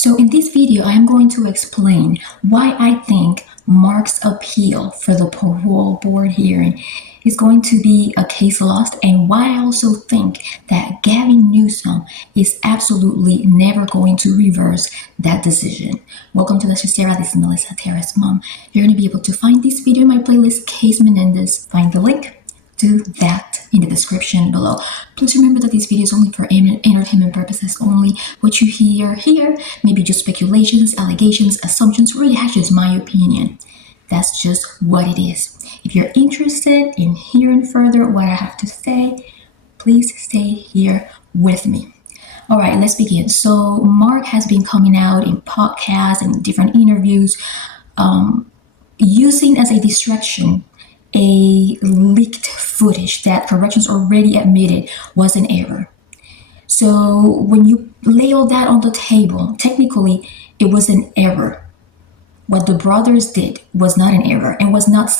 So in this video, I am going to explain why I think Mark's appeal for the parole board hearing is going to be a case lost, and why I also think that Gavin Newsom is absolutely never going to reverse that decision. Welcome to Let's Just Sarah. This is Melissa, Tara's mom. You're going to be able to find this video in my playlist, Case Menendez. Find the link to that in the description below. Please remember that this video is only for entertainment purposes only. What you hear here may be just speculations, allegations, assumptions, really that's just my opinion. That's just what it is. If you're interested in hearing further what I have to say, please stay here with me. All right, let's begin. So Mark has been coming out in podcasts and different interviews, using as a distraction a leaked footage that corrections already admitted was an error. So when you lay all that on the table, technically it was an error. What the brothers did was not an error and was not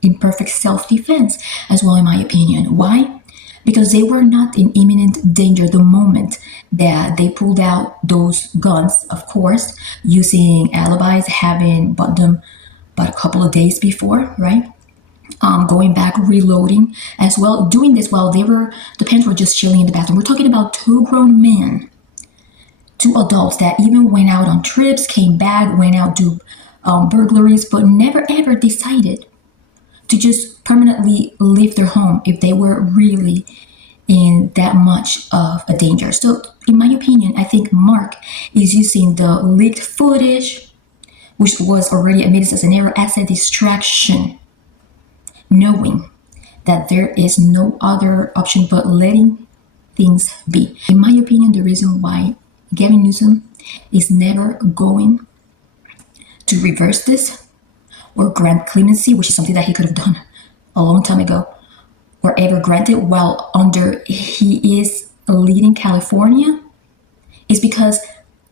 in perfect self-defense as well, in my opinion. Why? Because they were not in imminent danger the moment that they pulled out those guns, of course, using alibis, having bought them about a couple of days before, right? Going back, reloading as well, doing this while the parents were just chilling in the bathroom. We're talking about two grown men, two adults that even went out on trips, came back, went out to burglaries, but never ever decided to just permanently leave their home if they were really in that much of a danger. So in my opinion, I think Mark is using the leaked footage, which was already admitted as an error, as a distraction, knowing that there is no other option but letting things be. In my opinion, the reason why Gavin Newsom is never going to reverse this or grant clemency, which is something that he could have done a long time ago, or ever granted while he is leading California, is because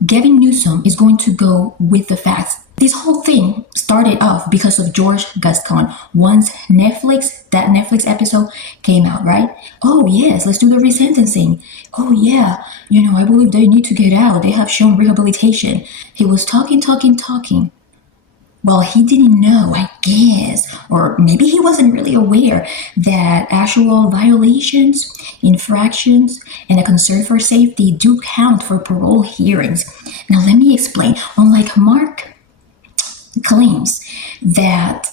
Gavin Newsom is going to go with the facts. This whole thing started off because of George Gascon. Once that Netflix episode came out, right? Oh yes, let's do the resentencing. Oh yeah, I believe they need to get out. They have shown rehabilitation. He was talking. Well, he didn't know, I guess, or maybe he wasn't really aware that actual violations, infractions, and a concern for safety do count for parole hearings. Now, let me explain. Unlike Mark claims that,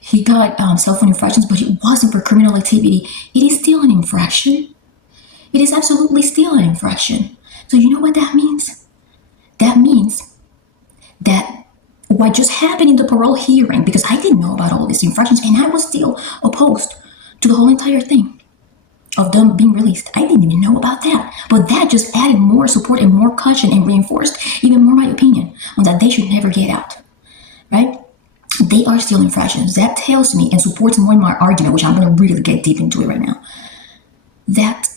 he got cell phone infractions, but it wasn't for criminal activity, it is still an infraction. It is absolutely still an infraction. So you know what that means? That means that what just happened in the parole hearing, because I didn't know about all these infractions and I was still opposed to the whole entire thing of them being released. I didn't even know about that. But that just added more support and more caution and reinforced even more my opinion on that they should never get out, right? They are still infractions. That tells me and supports more my argument, which I'm going to really get deep into it right now, that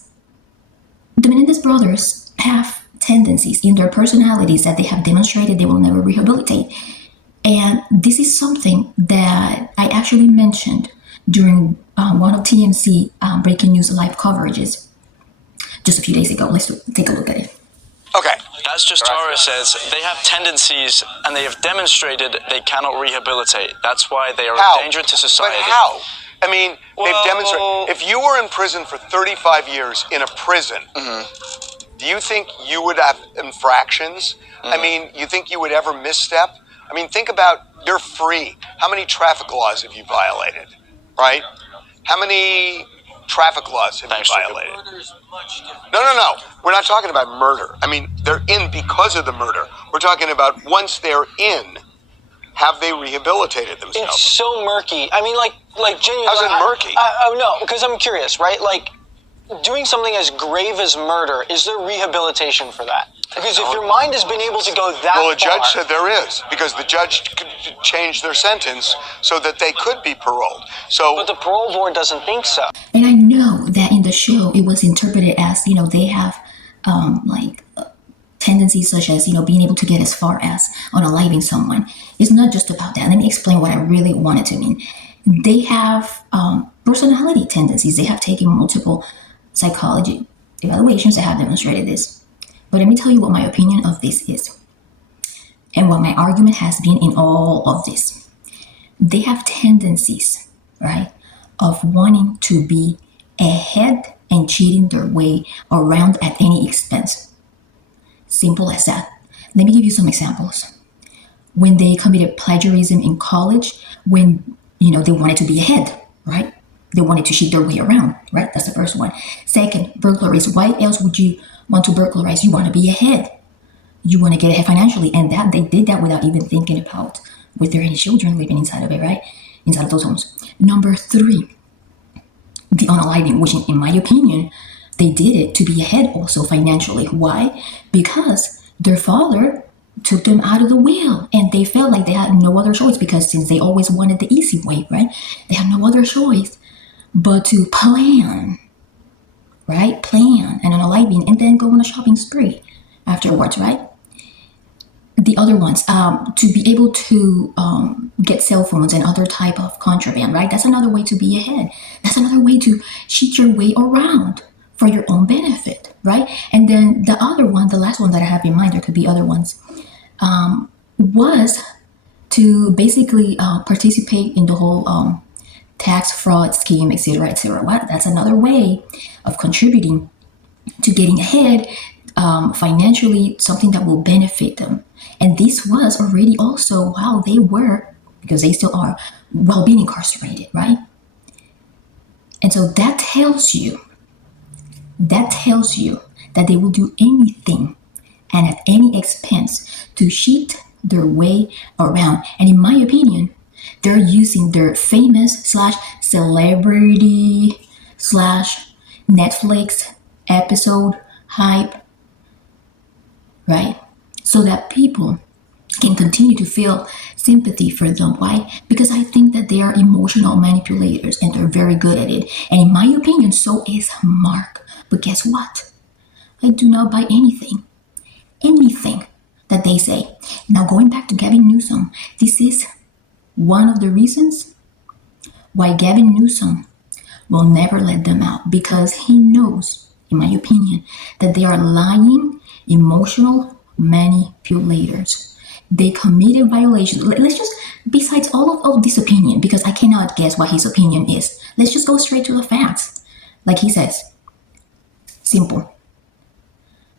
the Menendez brothers have tendencies in their personalities that they have demonstrated they will never rehabilitate. And this is something that I actually mentioned during one of TMC breaking news live coverages just a few days ago. Let's take a look at it. Okay. As just Tara says, they have tendencies and they have demonstrated they cannot rehabilitate. That's why they are a danger to society. But how? I mean, they've demonstrated. If you were in prison for 35 years in a prison, do you think you would have infractions? I mean, you think you would ever misstep? I mean, think about, you're free. How many traffic laws have you violated, right? How many traffic laws have you violated? No. We're not talking about murder. I mean, they're in because of the murder. We're talking about once they're in, have they rehabilitated themselves? It's so murky. I mean, like genuinely. How's it murky? No, because I'm curious, right? Like, doing something as grave as murder, is there rehabilitation for that? Because if your mind has been able to go that far... Well, the judge said there is, because the judge could change their sentence so that they could be paroled. But the parole board doesn't think so. And I know that in the show, it was interpreted as, they have, tendencies such as, being able to get as far as unaliving someone. It's not just about that. Let me explain what I really wanted to mean. They have personality tendencies. They have taken multiple psychology evaluations that have demonstrated this. But let me tell you what my opinion of this is. And what my argument has been in all of this, they have tendencies, right, of wanting to be ahead and cheating their way around at any expense. Simple as that. Let me give you some examples. When they committed plagiarism in college, when, they wanted to be ahead, right? They wanted to cheat their way around, right? That's the first one. Second, burglaries. Why else would you want to burglarize? You want to be ahead. You want to get ahead financially. And that they did that without even thinking about with their any children living inside of it, right? Inside of those homes. Number 3, the unaliving, which in my opinion, they did it to be ahead also financially. Why? Because their father took them out of the will and they felt like they had no other choice, because since they always wanted the easy way, right? They had no other choice but to plan, right? Plan and unaliving and then go on a shopping spree afterwards, right? The other ones, to be able to get cell phones and other type of contraband, right? That's another way to be ahead. That's another way to cheat your way around for your own benefit, right? And then the other one, the last one that I have in mind, there could be other ones, was to basically participate in the whole tax fraud scheme, etc., etc. What? That's another way of contributing to getting ahead financially, something that will benefit them. And this was already also while they were, because they still are, while being incarcerated, right? And so that tells you that they will do anything and at any expense to cheat their way around. And in my opinion, they're using their famous / celebrity / Netflix episode hype, right? So that people can continue to feel sympathy for them. Why? Because I think that they are emotional manipulators and they're very good at it. And in my opinion, so is Mark. But guess what? I do not buy anything that they say. Now, going back to Gavin Newsom, this is one of the reasons why Gavin Newsom will never let them out, because he knows, in my opinion, that they are lying, emotional manipulators. They committed violations. Let's just, besides all of this opinion, because I cannot guess what his opinion is, let's just go straight to the facts. Like he says, simple.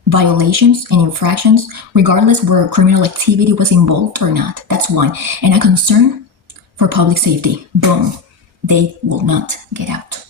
Violations and infractions, regardless where criminal activity was involved or not. That's one. And a concern for public safety. Boom. They will not get out.